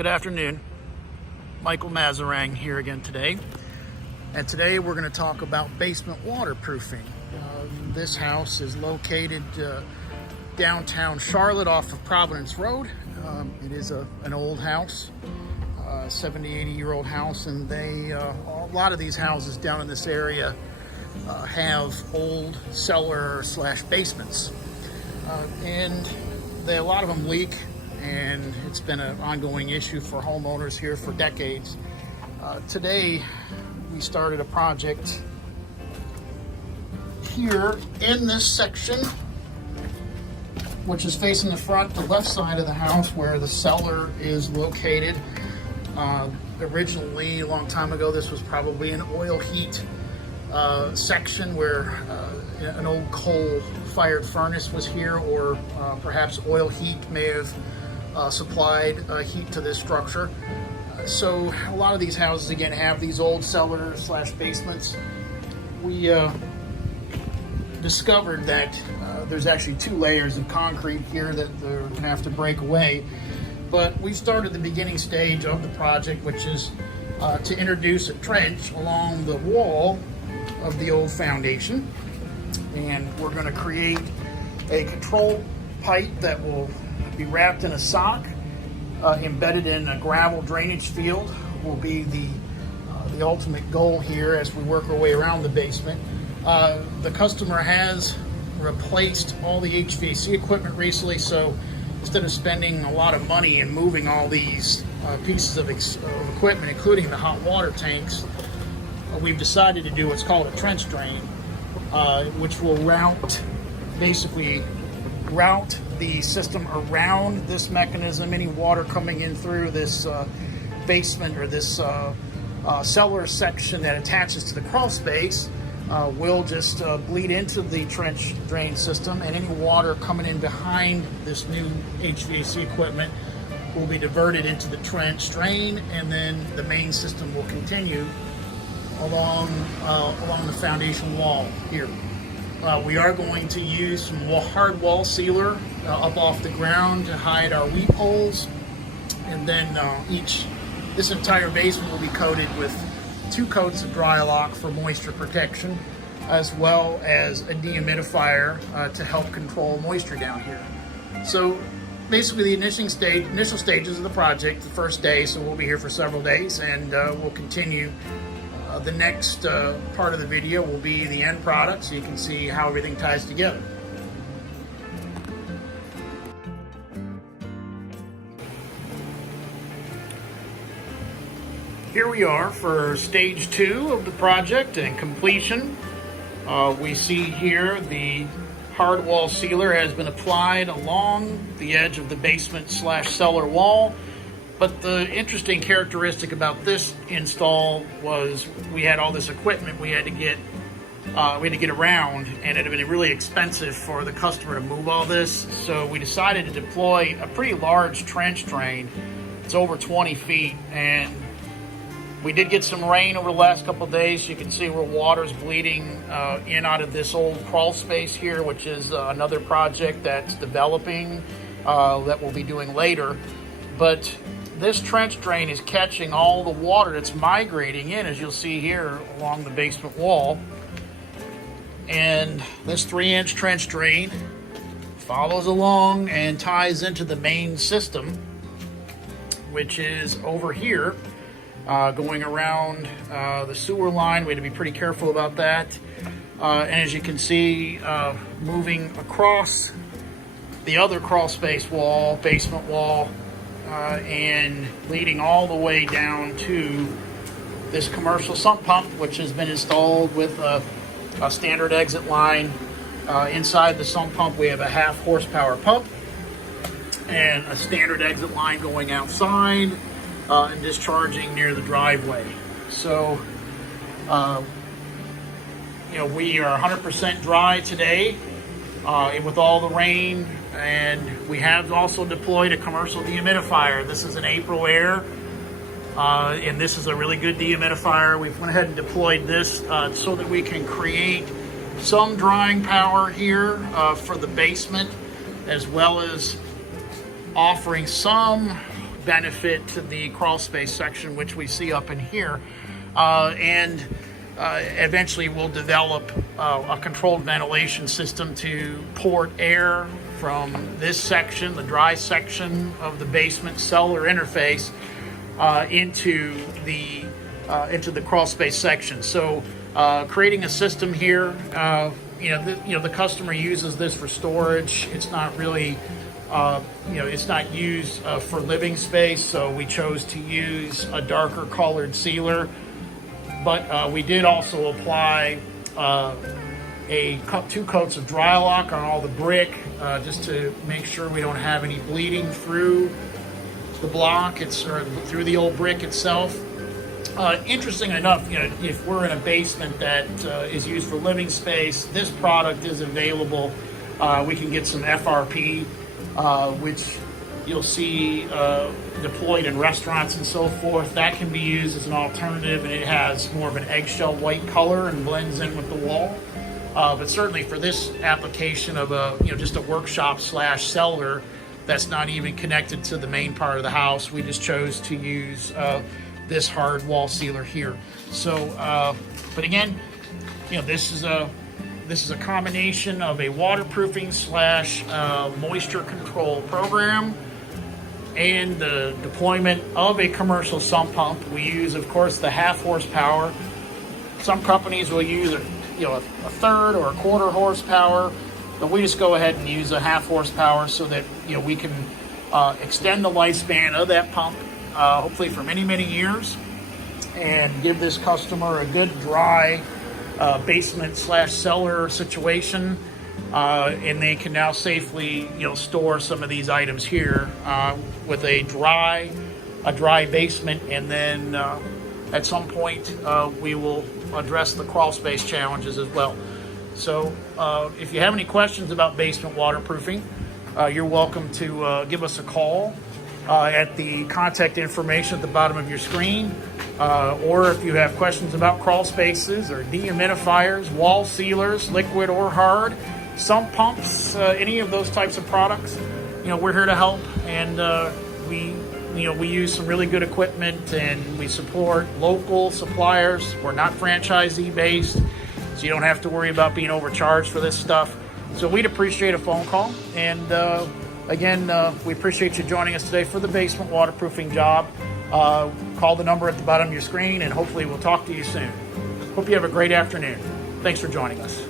Good afternoon. Michael Mazarang here again today. And today we're going to talk about basement waterproofing. This house is located downtown Charlotte off of Providence Road. It is an old house, 70, 80-year-old house, and a lot of these houses down in this area have old cellar slash basements. And a lot of them leak, and it's been an ongoing issue for homeowners here for decades. Today, we started a project here in this section, which is facing the front, the left side of the house where the cellar is located. Originally, a long time ago, this was probably an oil heat section where an old coal-fired furnace was here, or perhaps oil heat may have supplied heat to this structure. So a lot of these houses, again, have these old cellar slash basements. We discovered that there's actually 2 layers of concrete here that they're going to have to break away. But we started the beginning stage of the project, which is to introduce a trench along the wall of the old foundation. And we're going to create a control pipe that will be wrapped in a sock, embedded in a gravel drainage field. Will be the ultimate goal here as we work our way around the basement. The customer has replaced all the HVAC equipment recently, so instead of spending a lot of money and moving all these pieces of equipment, including the hot water tanks, we've decided to do what's called a trench drain, which will basically route the system around this mechanism. Any water coming in through this basement or this cellar section that attaches to the crawl space will just bleed into the trench drain system, and any water coming in behind this new HVAC equipment will be diverted into the trench drain, and then the main system will continue along the foundation wall here. We are going to use some hard wall sealer up off the ground to hide our weep holes, and then this entire basement will be coated with 2 coats of dry lock for moisture protection, as well as a dehumidifier to help control moisture down here. So basically the initial stages of the project, the first day, so we'll be here for several days, and we'll continue. The next part of the video will be the end product, so you can see how everything ties together. Here we are for stage 2 of the project and completion. We see here the hard wall sealer has been applied along the edge of the basement slash cellar wall. But the interesting characteristic about this install was we had all this equipment we had to get around, and it had been really expensive for the customer to move all this. So we decided to deploy a pretty large trench drain. It's over 20 feet, and we did get some rain over the last couple of days. You can see where water's bleeding in out of this old crawl space here, which is another project that's developing that we'll be doing later. But this trench drain is catching all the water that's migrating in, as you'll see here, along the basement wall. And this 3-inch trench drain follows along and ties into the main system, which is over here, going around the sewer line. We had to be pretty careful about that. And as you can see, moving across the other crawl space wall, basement wall, and leading all the way down to this commercial sump pump, which has been installed with a standard exit line. Inside the sump pump, we have a 1/2 horsepower pump and a standard exit line going outside and discharging near the driveway. So, we are 100% dry today with all the rain. And we have also deployed a commercial dehumidifier. This is an April Air, and this is a really good dehumidifier. We've went ahead and deployed this so that we can create some drying power here for the basement, as well as offering some benefit to the crawl space section, which we see up in here, and eventually we'll develop a controlled ventilation system to port air from this section, the dry section of the basement cellar interface, into the crawl space section. So creating a system here, the customer uses this for storage. It's not really, it's not used for living space. So we chose to use a darker colored sealer, but we did also apply 2 coats of dry lock on all the brick, just to make sure we don't have any bleeding through the block, or through the old brick itself. Interesting enough, if we're in a basement that is used for living space, this product is available. We can get some FRP, which you'll see deployed in restaurants and so forth. That can be used as an alternative, and it has more of an eggshell white color and blends in with the wall. But certainly for this application of just a workshop / cellar that's not even connected to the main part of the house, we just chose to use this hard wall sealer here. So, but again, this is a combination of a waterproofing / moisture control program and the deployment of a commercial sump pump. We use, of course, the 1/2 horsepower. Some companies will use a 1/3 or a 1/4 horsepower, but we just go ahead and use a 1/2 horsepower so that we can extend the lifespan of that pump, hopefully for many, many years, and give this customer a good dry basement / cellar situation, and they can now safely store some of these items here with a dry basement, and then at some point we will address the crawl space challenges as well. So if you have any questions about basement waterproofing, you're welcome to give us a call at the contact information at the bottom of your screen, or if you have questions about crawl spaces or dehumidifiers, wall sealers, liquid or hard, sump pumps, any of those types of products, we're here to help. And we use some really good equipment, and we support local suppliers. We're not franchisee based, so you don't have to worry about being overcharged for this stuff. So we'd appreciate a phone call. And again, we appreciate you joining us today for the basement waterproofing job. Call the number at the bottom of your screen, and hopefully we'll talk to you soon. Hope you have a great afternoon. Thanks for joining us.